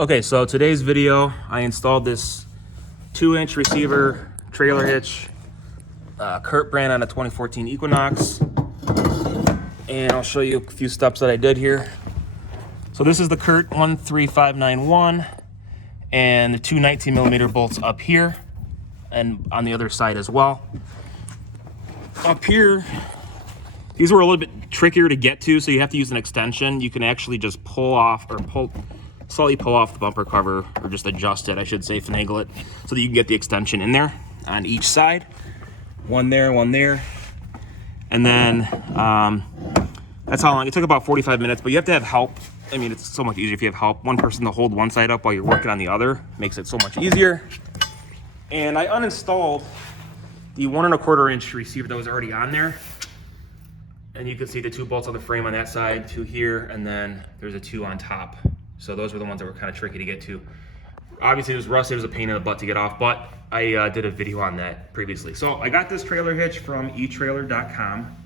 Okay, so today's video, I installed this 2-inch receiver trailer hitch, Curt brand on a 2014 Equinox. And I'll show you a few steps that I did here. So this is the Curt 13591 and the two 19mm bolts up here and on the other side as well. Up here, these were a little bit trickier to get to, so you have to use an extension. You can actually just slightly pull off the bumper cover, or just adjust it, I should say, finagle it, so that you can get the extension in there on each side. One there, and then that's how long it took. About 45 minutes, but you have to have help. I mean, it's so much easier if you have help. One person to hold one side up while you're working on the other makes it so much easier. And I uninstalled the 1 1/4 inch receiver that was already on there, and you can see the two bolts on the frame on that side, two here, and then there's a two on top. So those were the ones that were kind of tricky to get to. Obviously, it was rusty. It was a pain in the butt to get off, but I did a video on that previously. So I got this trailer hitch from eTrailer.com,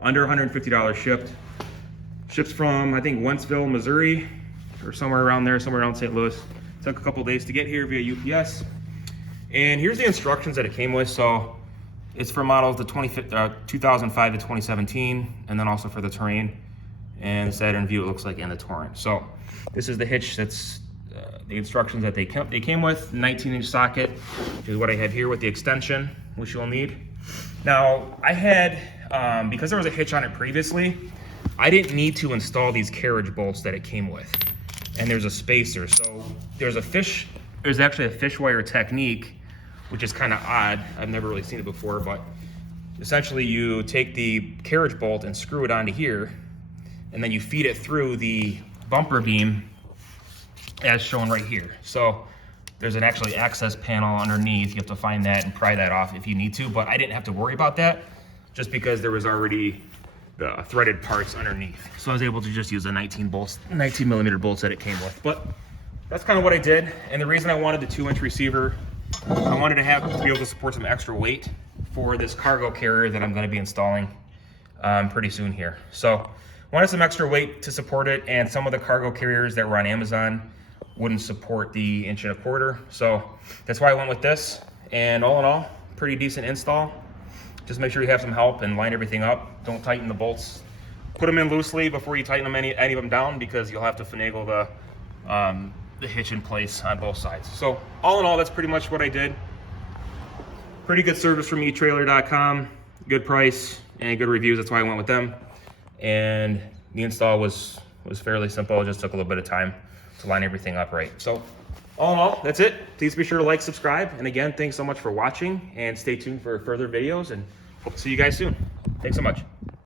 under $150 shipped. Ships from, I think, Wentzville, Missouri, or somewhere around there, somewhere around St. Louis. Took a couple days to get here via UPS. And here's the instructions that it came with. So it's for models the 2005 to 2017, and then also for the Terrain and the Saturn View, it looks like, and the Torrent. So this is the hitch. That's the instructions that they came with. 19-inch socket, which is what I have here with the extension, which you'll need. Now, I had, because there was a hitch on it previously, I didn't need to install these carriage bolts that it came with. And there's a spacer. So there's actually a fish wire technique, which is kind of odd. I've never really seen it before, but essentially you take the carriage bolt and screw it onto here, and then you feed it through the bumper beam as shown right here. So there's an actually access panel underneath. You have to find that and pry that off if you need to, but I didn't have to worry about that just because there was already the threaded parts underneath. So I was able to just use the 19mm bolts that it came with. But that's kind of what I did. And the reason I wanted the 2-inch receiver, I wanted to be able to support some extra weight for this cargo carrier that I'm going to be installing pretty soon here. So wanted some extra weight to support it, and some of the cargo carriers that were on Amazon wouldn't support the 1 1/4 inch. So that's why I went with this. And all in all, pretty decent install. Just make sure you have some help and line everything up. Don't tighten the bolts. Put them in loosely before you tighten them any of them down, because you'll have to finagle the hitch in place on both sides. So all in all, that's pretty much what I did. Pretty good service from eTrailer.com. Good price and good reviews. That's why I went with them. And the install was fairly simple. It just took a little bit of time to line everything up right. So all in all, that's it. Please be sure to like, subscribe, and again, thanks so much for watching, and stay tuned for further videos, and hope to see you guys soon. Thanks so much.